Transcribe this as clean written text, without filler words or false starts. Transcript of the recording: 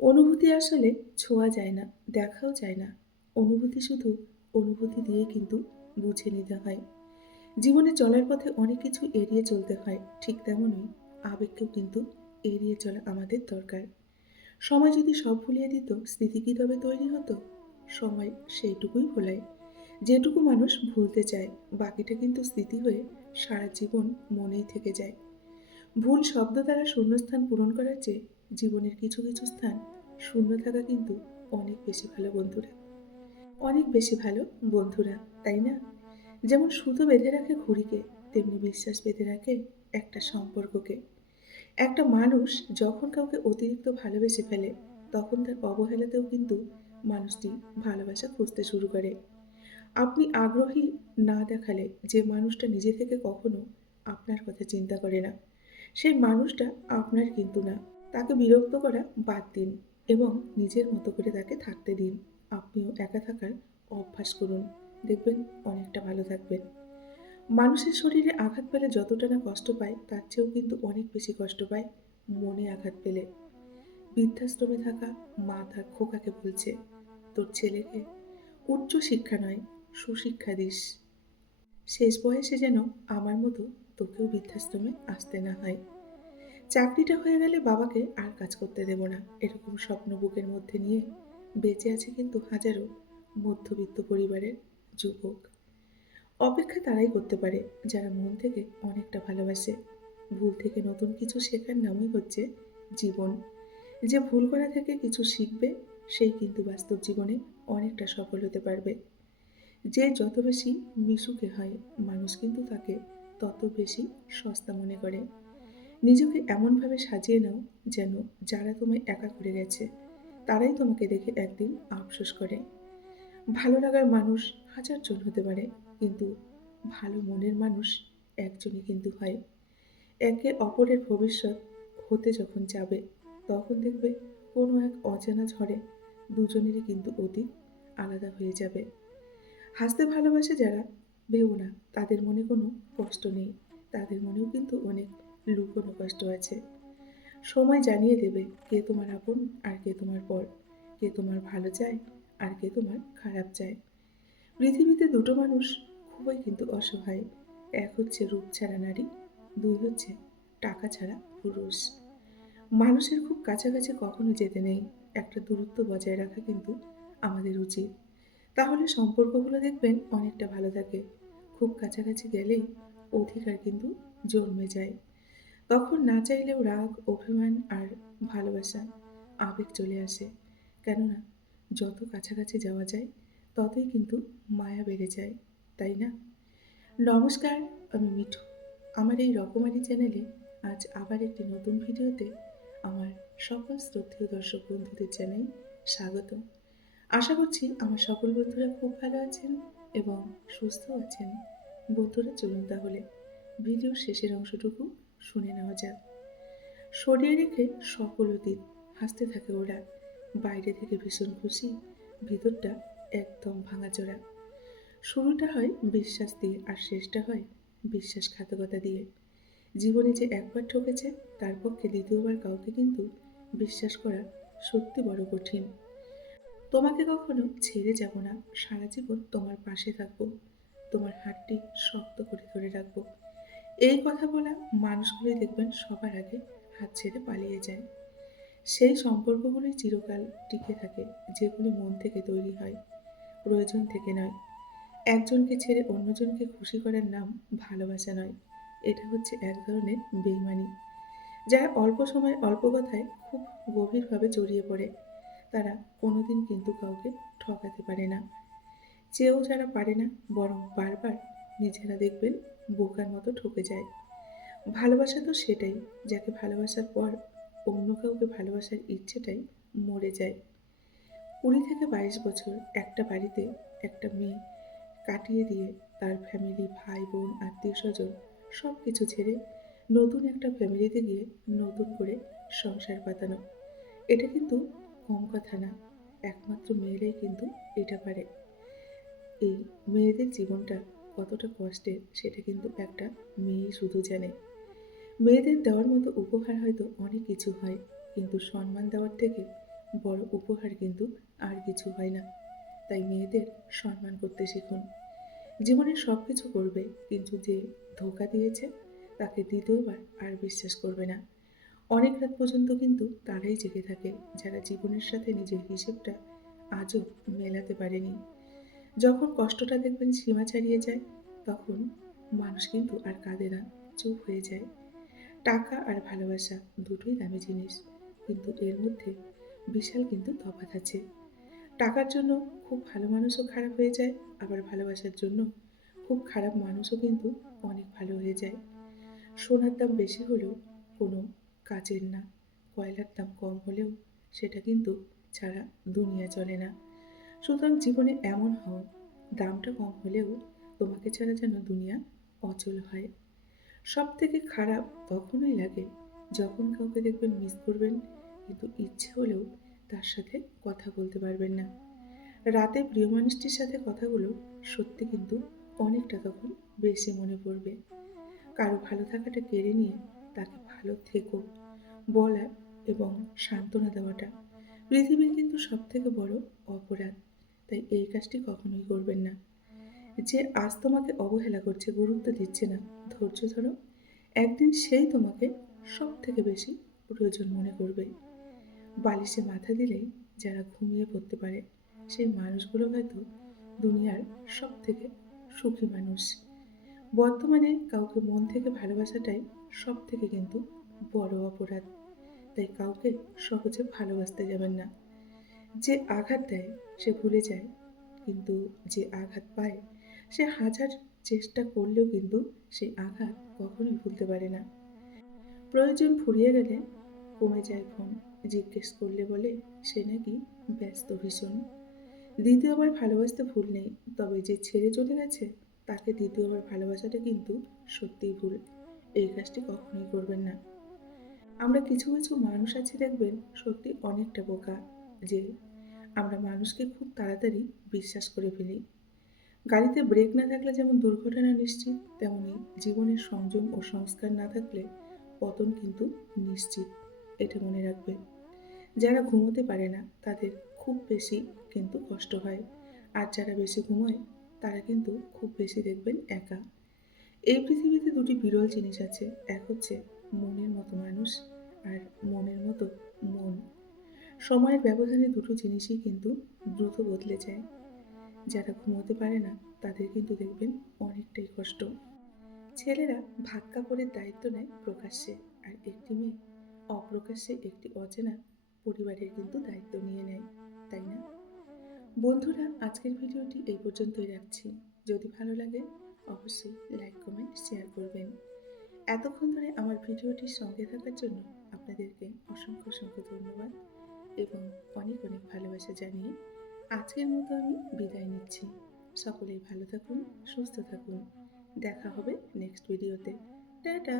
অনুভূতি আসলে ছোঁয়া যায় না, দেখাও যায় না। অনুভূতি শুধু অনুভূতি দিয়ে কিন্তু বুঝে নিতে হয়। জীবনে চলার পথে অনেক কিছু এড়িয়ে চলতে হয়। ঠিক তেমনই আবেগকেও কিন্তু এড়িয়ে চলা আমাদের দরকার। সময় যদি সব ভুলিয়ে দিত, স্মৃতি কি তবে তৈরি হতো? সময় সেইটুকুই ভোলায়, যেটুকু মানুষ ভুলতে চায়। বাকিটা কিন্তু স্মৃতি হয়ে সারা জীবন মনেই থেকে যায়। ভুল শব্দ দ্বারা শূন্যস্থান পূরণ করার চেয়ে জীবনের কিছু কিছু স্থান শূন্য থাকা কিন্তু অনেক বেশি ভালো বন্ধুরা। অনেক বেশি ভালো বন্ধুরা, তাই না? যেমন সুতো বেঁধে রাখে ঘুড়িকে, তেমনি বিশ্বাস বেঁধে রাখে একটা সম্পর্ককে। একটা মানুষ যখন কাউকে অতিরিক্ত ভালোবেসে ফেলে, তখন তার অবহেলাতেও কিন্তু মানুষটি ভালোবাসা খুঁজতে শুরু করে। আপনি আগ্রহী না দেখালে যে মানুষটা নিজে থেকে কখনো আপনার কথা চিন্তা করে না, সেই মানুষটা আপনার কিন্তু না। তাকে বিরক্ত করা বাদ দিন এবং নিজের মতো করে তাকে থাকতে দিন। আপনিও একা থাকার অভ্যাস করুন। দেখবেন অনেকটা ভালো থাকবেন। মানুষের শরীরে আঘাত পেলে যতটা না কষ্ট পায়, তার চেয়েও কিন্তু অনেক বেশি কষ্ট পায় মনে আঘাত পেলে। বৃদ্ধাশ্রমে থাকা মা তার খোকাকে বলছে, তোর ছেলেকে উচ্চ শিক্ষা নয়, সুশিক্ষা দিস। শেষ বয়সে যেন আমার মতো তোকেও বৃদ্ধাশ্রমে আসতে না হয়। চাকরিটা হয়ে গেলে বাবাকে আর কাজ করতে দেব না, এরকম স্বপ্ন বুকের মধ্যে নিয়ে বেঁচে আছে কিন্তু হাজারো মধ্যবিত্ত পরিবারের যুবক। অপেক্ষা তারাই করতে পারে যারা মন থেকে অনেকটা ভালোবাসে। ভুল থেকে নতুন কিছু শেখার নামই হচ্ছে জীবন। যে ভুল করা থেকে কিছু শিখবে, সেই কিন্তু বাস্তব জীবনে অনেকটা সফল হতে পারবে। যে যত বেশি মিশুকে হয়, মানুষ কিন্তু তাকে তত বেশি সস্তা মনে করে। নিজেকে এমনভাবে সাজিয়ে নাও যেন যারা তোমায় একা করে গেছে, তারাই তোমাকে দেখে একদিন আফসোস করে। ভালো লাগার মানুষ হাজার জন হতে পারে, কিন্তু ভালো মনের মানুষ একজনই কিন্তু হয়। একে অপরের ভবিষ্যৎ হতে যখন যাবে, তখন দেখবে কোনো এক অজানা ঝড়ে দুজনেরই কিন্তু অতীত আলাদা হয়ে যাবে। হাসতে ভালোবাসে যারা, ভেবো না তাদের মনে কোনো কষ্ট নেই। তাদের মনেও কিন্তু অনেক লুকোনো কষ্ট আছে। সময় জানিয়ে দেবে কে তোমার আপন আর কে তোমার পর, কে তোমার ভালো চায় আর কে তোমার খারাপ চায়। পৃথিবীতে দুটো মানুষ খুবই কিন্তু অসহায়। এক হচ্ছে রূপ ছাড়া নারী, দুই হচ্ছে টাকা ছাড়া পুরুষ। মানুষের খুব কাছাকাছি কখনো যেতে নেই, একটা দূরত্ব বজায় রাখা কিন্তু আমাদের উচিত। তাহলে সম্পর্কগুলো দেখবেন অনেকটা ভালো থাকে। খুব কাছাকাছি গেলেই অধিকার কিন্তু জন্মে যায়। তখন না চাইলেও রাগ, অভিমান আর ভালোবাসা, আবেগ চলে আসে। কেননা যত কাছাকাছি যাওয়া যায়, ততই কিন্তু মায়া বেড়ে যায়, তাই না? নমস্কার, আমি মিঠু। আমার এই রকমারি চ্যানেলে আজ আবার একটি নতুন ভিডিওতে আমার সকল শ্রদ্ধেয় দর্শক বন্ধুদের জানাই স্বাগত। আশা করছি আমার সকল বন্ধুরা খুব ভালো আছেন এবং সুস্থ আছেন। বন্ধুরা চলুন তাহলে ভিডিওর শেষের অংশটুকু শুনে নেওয়া যাক। সরিয়ে রেখে সকল অতীত, হাসতে থাকে ওরা। বাইরে থেকে ভীষণ খুশি, ভিতরটা একদম ভাঙাচোরা। শুরুটা হয় বিশ্বাস দিয়ে আর শেষটা হয় বিশ্বাসঘাতকতা দিয়ে। জীবনে যে একবার ঠকেছে, তার পক্ষে দ্বিতীয়বার কাউকে কিন্তু বিশ্বাস করা সত্যি বড় কঠিন। তোমাকে কখনো ছেড়ে যাব না, সারা জীবন তোমার পাশে থাকবো, তোমার হাতটি শক্ত করে ধরে রাখবো। এই কথা বলা মানুষগুলোই দেখবেন সবার আগে হাত ছেড়ে পালিয়ে যায়। সেই সম্পর্কগুলোই চিরকাল টিকে থাকে, যেগুলি মন থেকে তৈরি হয়, প্রয়োজন থেকে নয়। একজনকে ছেড়ে অন্যজনকে খুশি করার নাম ভালোবাসা নয়, এটা হচ্ছে এক ধরনের বেইমানি। যারা অল্প সময় অল্প কথায় খুব গভীরভাবে জড়িয়ে পড়ে, তারা কোনোদিন কিন্তু কাউকে ঠকাতে পারে না। চেয়েও যারা পারে না, বরং বারবার নিজেরা দেখবেন বোকার মতো ঠকে যায়। ভালোবাসা তো সেটাই, যাকে ভালোবাসার পর অন্য কাউকে ভালোবাসার ইচ্ছেটাই মরে যায়। 20 থেকে 22 বছর একটা বাড়িতে একটা মেয়ে কাটিয়ে দিয়ে তার ফ্যামিলি, ভাই বোন, আত্মীয় স্বজন সব কিছু ছেড়ে নতুন একটা ফ্যামিলিতে গিয়ে নতুন করে সংসার পাতানো, এটা কিন্তু কম কথা না। একমাত্র মেয়েরাই কিন্তু এটা পারে। এই মেয়েদের জীবনটা কতটা কষ্টের, সেটা কিন্তু একটা মেয়েই শুধু জানে। মেয়েদের দেওয়ার মতো উপহার হয়তো অনেক কিছু হয়, কিন্তু সম্মান দেওয়ার থেকে বড় উপহার কিন্তু আর কিছু হয় না। তাই মেয়েদের সম্মান করতে শিখুন। জীবনে সব কিছু করবে, কিন্তু যে ধোঁকা দিয়েছে তাকে দ্বিতীয়বার আর বিশ্বাস করবে না। অনেক রাত পর্যন্ত কিন্তু তারাই জেগে থাকে যারা জীবনের সাথে নিজের হিসেবটা আজও মেলাতে পারেনি। যখন কষ্টটা দেখবেন সীমা ছাড়িয়ে যায়, তখন মানুষ কিন্তু আর কাঁদে না, চুপ হয়ে যায়। টাকা আর ভালোবাসা দুটোই দামি জিনিস, কিন্তু এর মধ্যে বিশাল কিন্তু তফাৎ আছে। টাকার জন্য খুব ভালো মানুষও খারাপ হয়ে যায়, আবার ভালোবাসার জন্য খুব খারাপ মানুষও কিন্তু অনেক ভালো হয়ে যায়। সোনার দাম বেশি হলেও কোনো কাজের না, কয়লার দাম কম হলেও সেটা কিন্তু ছাড়া দুনিয়া চলে না। সুতরাং জীবনে এমন হও, দামটা কম হলেও তোমাকে ছাড়া যেন দুনিয়া অচল হয়। সব থেকে খারাপ তখনই লাগে যখন কাউকে দেখবেন মিস করবেন, কিন্তু ইচ্ছে হলেও তার সাথে কথা বলতে পারবেন না। রাতে প্রিয় মানুষটির সাথে কথাগুলো সত্যি কিন্তু অনেকটা তখন বেশি মনে পড়বে। কারো ভালো থাকাটা কেড়ে নিয়ে তাকে ভালো থেকো বলা এবং সান্ত্বনা দেওয়াটা পৃথিবীর কিন্তু সব থেকে বড় অপরাধ। তাই এই কাজটি কখনোই করবেন না। যে আজ তোমাকে অবহেলা করছে, গুরুত্ব দিচ্ছে না, ধৈর্য ধরো। একদিন সেই তোমাকে সব থেকে বেশি প্রয়োজন মনে করবে। বালিশে মাথা দিলেই যারা ঘুমিয়ে পড়তে পারে, সেই মানুষগুলো হয়তো দুনিয়ার সব থেকে সুখী মানুষ। বর্তমানে কাউকে মন থেকে ভালোবাসাটাই সব থেকে কিন্তু বড় অপরাধ। তাই কাউকে সহজে ভালোবাসতে যাবেন না। যে আঘাত দেয় সে ভুলে যায়, কিন্তু যে আঘাত পায় সে হাজার চেষ্টা করলেও কিন্তু সেই আঘাত কখনোই ভুলতে পারে না। প্রয়োজন ফুরিয়ে গেলে কমে যায় ফোন, জিজ্ঞেস করলে বলে সে নাকি ব্যস্ত ভীষণ। দ্বিতীয়বার ভালোবাসতে ভুল নেই, তবে যে ছেড়ে চলে গেছে তাকে দ্বিতীয়বার ভালোবাসাটা কিন্তু সত্যিই ভুল। এই কাজটি কখনোই করবেন না। আমরা কিছু কিছু মানুষ আছি দেখবেন সত্যি অনেকটা বোকা, যে আমরা মানুষকে খুব তাড়াতাড়ি বিশ্বাস করে ফেলি। গাড়িতে ব্রেক না থাকলে যেমন দুর্ঘটনা নিশ্চিত, তেমনি জীবনের সংযম ও সংস্কার না থাকলে পতন কিন্তু নিশ্চিত। এটা মনে রাখবেন। যারা ঘুমোতে পারে না তাদের খুব বেশি কিন্তু কষ্ট হয়, আর যারা বেশি ঘুমোয় তারা কিন্তু খুব বেশি দেখবেন একা। এই পৃথিবীতে দুটি বিরল জিনিস আছে, এক হচ্ছে মনের মতো মানুষ, আর মনের মতো মন। সময়ের ব্যবধানে দুটো জিনিসই কিন্তু দ্রুত বদলে যায়। যারা ঘুমোতে পারে না তাদের কিন্তু দেখবেন অনেকটাই কষ্ট। ছেলেরা ভাগ কাপড়ের দায়িত্ব নেয় প্রকাশ্যে, আর একটি মেয়ে অপ্রকাশ্যে একটি অচেনা পরিবারের কিন্তু দায়িত্ব নিয়ে নেয়, তাই না? বন্ধুরা, আজকের ভিডিওটি এই পর্যন্তই রাখছি। যদি ভালো লাগে অবশ্যই লাইক, কমেন্ট, শেয়ার করবেন। এতক্ষণ ধরে আমার ভিডিওটির সঙ্গে থাকার জন্য আপনাদেরকে অসংখ্য অসংখ্য ধন্যবাদ এবং অনেক অনেক ভালোবাসা জানিয়ে আজকের মতো আমি বিদায় নিচ্ছি। সকলেই ভালো থাকুন, সুস্থ থাকুন। দেখা হবে নেক্সট ভিডিওতে। টাটা।